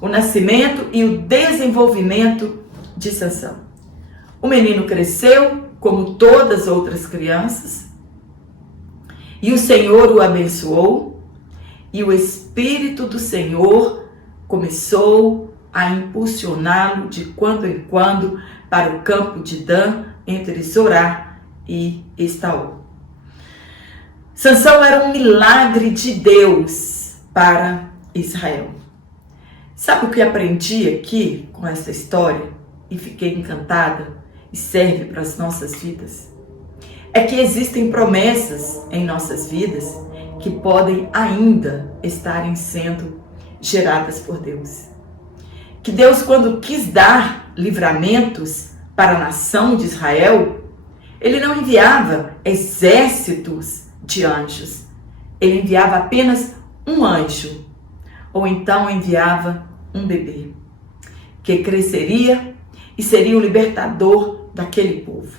o nascimento e o desenvolvimento de Sansão. O menino cresceu como todas as outras crianças e o Senhor o abençoou e o Espírito do Senhor começou a impulsioná-lo de quando em quando para o campo de Dan entre Zorá e Estaol. Sansão era um milagre de Deus para Israel. Sabe o que aprendi aqui com essa história e fiquei encantada e serve para as nossas vidas? É que existem promessas em nossas vidas que podem ainda estarem sendo geradas por Deus. Que Deus, quando quis dar livramentos para a nação de Israel, Ele não enviava exércitos de anjos. Ele enviava apenas um anjo, ou então enviava um bebê, que cresceria e seria o libertador daquele povo.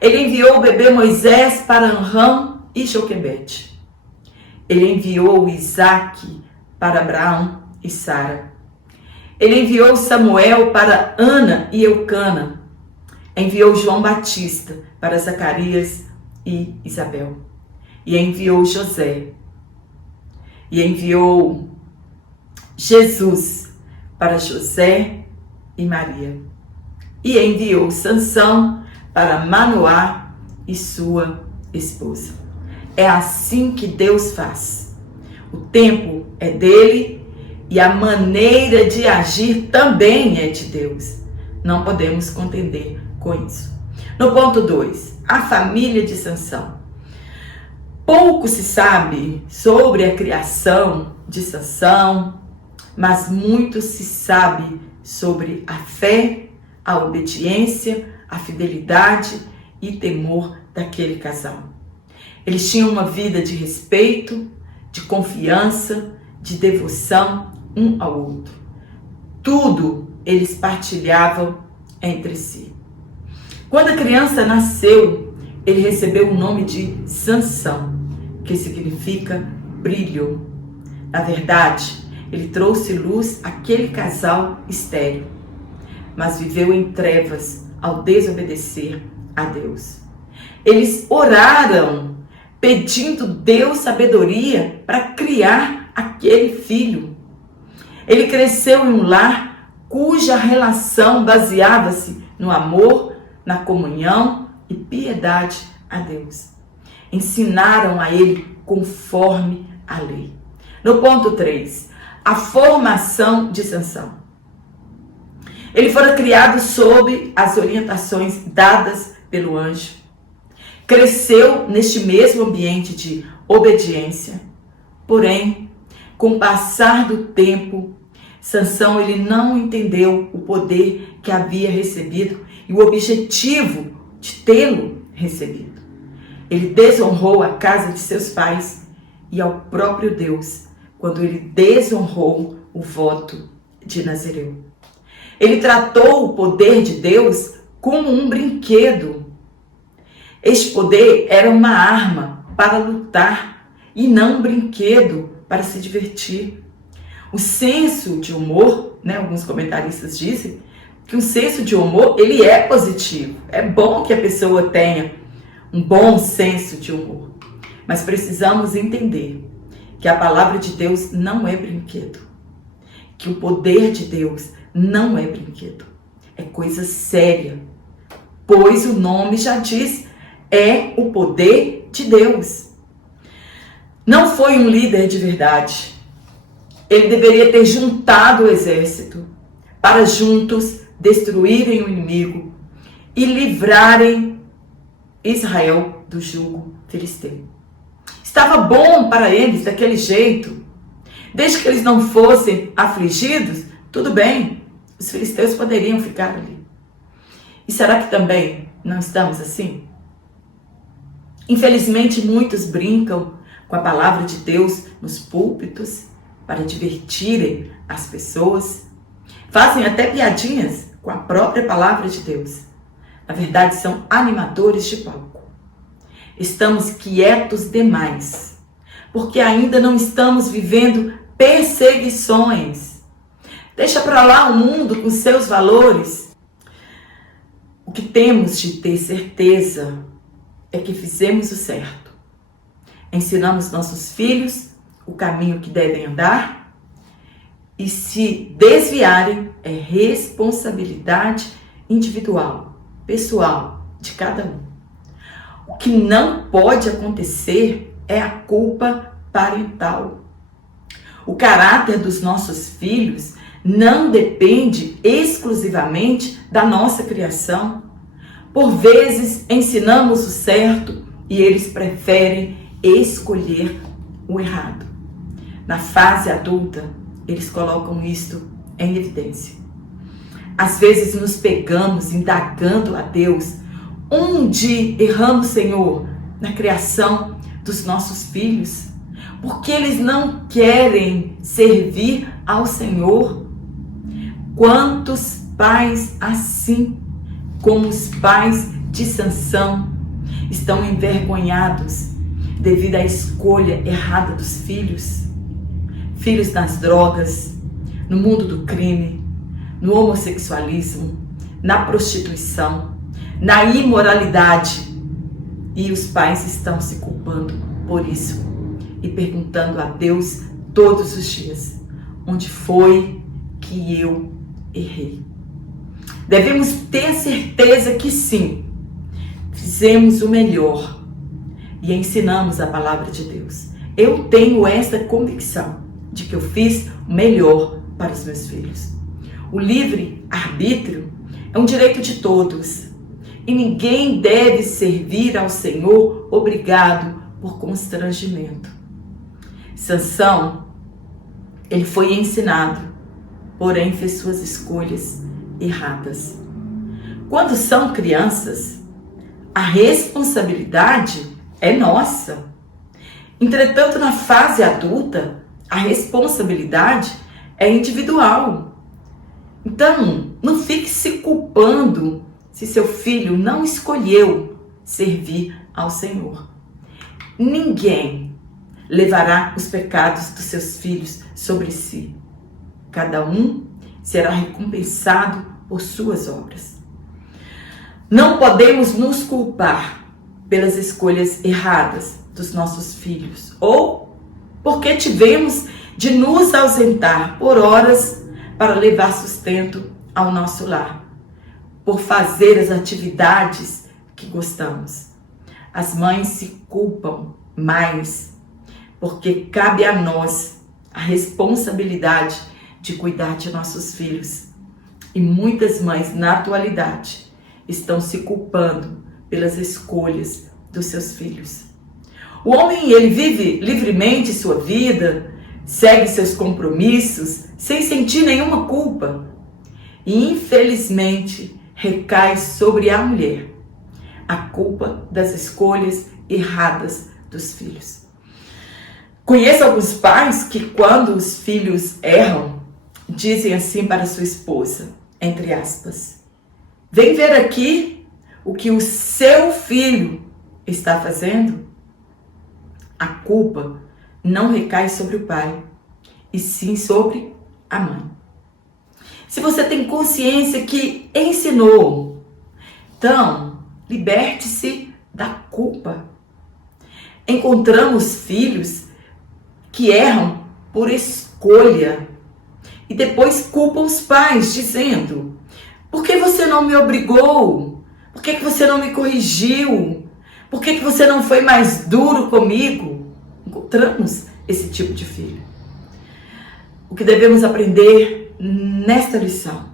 Ele enviou o bebê Moisés para Amram e Joquebede. Ele enviou Isaac para Abraão e Sara. Ele enviou Samuel para Ana e Eucana. Enviou João Batista para Zacarias e Isabel. E enviou José. E enviou Jesus para José e Maria. E enviou Sansão para Manoá e sua esposa. É assim que Deus faz. O tempo é dele e a maneira de agir também é de Deus. Não podemos contender com isso. No ponto 2, a família de Sansão. Pouco se sabe sobre a criação de Sansão, mas muito se sabe sobre a fé, a obediência, a fidelidade e temor daquele casal. Eles tinham uma vida de respeito, de confiança, de devoção um ao outro. Tudo eles partilhavam entre si. Quando a criança nasceu, ele recebeu o nome de Sansão, que significa brilho. Na verdade, ele trouxe luz àquele casal estéril, mas viveu em trevas ao desobedecer a Deus. Eles oraram pedindo Deus sabedoria para criar aquele filho. Ele cresceu em um lar cuja relação baseava-se no amor, na comunhão e piedade a Deus. Ensinaram a ele conforme a lei. No ponto 3, a formação de Sansão. Ele foi criado sob as orientações dadas pelo anjo. Cresceu neste mesmo ambiente de obediência. Porém, com o passar do tempo, Sansão ele não entendeu o poder que havia recebido e o objetivo de tê-lo recebido. Ele desonrou a casa de seus pais e ao próprio Deus, quando ele desonrou o voto de Nazireu. Ele tratou o poder de Deus como um brinquedo. Este poder era uma arma para lutar e não um brinquedo para se divertir. O senso de humor, alguns comentaristas dizem que o senso de humor ele é positivo. É bom que a pessoa tenha um bom senso de humor. Mas precisamos entender que a palavra de Deus não é brinquedo. Que o poder de Deus não é brinquedo. É coisa séria. Pois o nome já diz, é o poder de Deus. Não foi um líder de verdade. Ele deveria ter juntado o exército para juntos destruírem o inimigo e livrarem Israel do jugo filisteu. Estava bom para eles daquele jeito. Desde que eles não fossem afligidos, tudo bem, os filisteus poderiam ficar ali. E será que também não estamos assim? Infelizmente, muitos brincam com a palavra de Deus nos púlpitos para divertirem as pessoas. Fazem até piadinhas com a própria palavra de Deus. Na verdade, são animadores de palco. Estamos quietos demais, porque ainda não estamos vivendo perseguições. Deixa para lá o mundo com seus valores. O que temos de ter certeza é que fizemos o certo. Ensinamos nossos filhos o caminho que devem andar e se desviarem é responsabilidade individual, pessoal, de cada um. O que não pode acontecer é a culpa parental. O caráter dos nossos filhos não depende exclusivamente da nossa criação. Por vezes ensinamos o certo e eles preferem escolher o errado. Na fase adulta, eles colocam isto em evidência. Às vezes nos pegamos indagando a Deus onde erramos, Senhor, na criação dos nossos filhos, porque eles não querem servir ao Senhor. Quantos pais assim, como os pais de Sansão, estão envergonhados devido à escolha errada dos filhos? Filhos nas drogas, no mundo do crime, no homossexualismo, na prostituição, na imoralidade. E os pais estão se culpando por isso e perguntando a Deus todos os dias: onde foi que eu errei? Devemos ter certeza que sim, fizemos o melhor e ensinamos a palavra de Deus. Eu tenho essa convicção de que eu fiz o melhor para os meus filhos. O livre-arbítrio é um direito de todos e ninguém deve servir ao Senhor obrigado por constrangimento. Sansão, ele foi ensinado, porém fez suas escolhas erradas. Quando são crianças, a responsabilidade é nossa. Entretanto, na fase adulta, a responsabilidade é individual. Então, não fique se culpando se seu filho não escolheu servir ao Senhor. Ninguém levará os pecados dos seus filhos sobre si. Cada um será recompensado por suas obras. Não podemos nos culpar pelas escolhas erradas dos nossos filhos ou porque tivemos de nos ausentar por horas para levar sustento ao nosso lar, por fazer as atividades que gostamos. As mães se culpam mais porque cabe a nós a responsabilidade de cuidar de nossos filhos. E muitas mães, na atualidade, estão se culpando pelas escolhas dos seus filhos. O homem, ele vive livremente sua vida, segue seus compromissos, sem sentir nenhuma culpa. E, infelizmente, recai sobre a mulher a culpa das escolhas erradas dos filhos. Conheço alguns pais que, quando os filhos erram, dizem assim para sua esposa, entre aspas: vem ver aqui o que o seu filho está fazendo. A culpa não recai sobre o pai, e sim sobre a mãe. Se você tem consciência que ensinou, então liberte-se da culpa. Encontramos filhos que erram por escolha e depois culpam os pais, dizendo: por que você não me obrigou? Por que você não me corrigiu? Por que você não foi mais duro comigo? Encontramos esse tipo de filho. O que devemos aprender nesta lição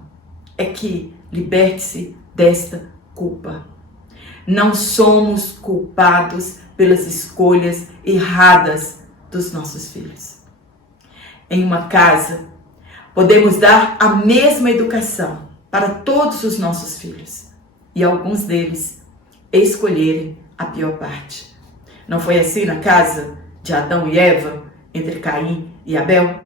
é que liberte-se desta culpa. Não somos culpados pelas escolhas erradas dos nossos filhos. Em uma casa, podemos dar a mesma educação para todos os nossos filhos e alguns deles escolherem a pior parte. Não foi assim na casa de Adão e Eva, entre Caim e Abel?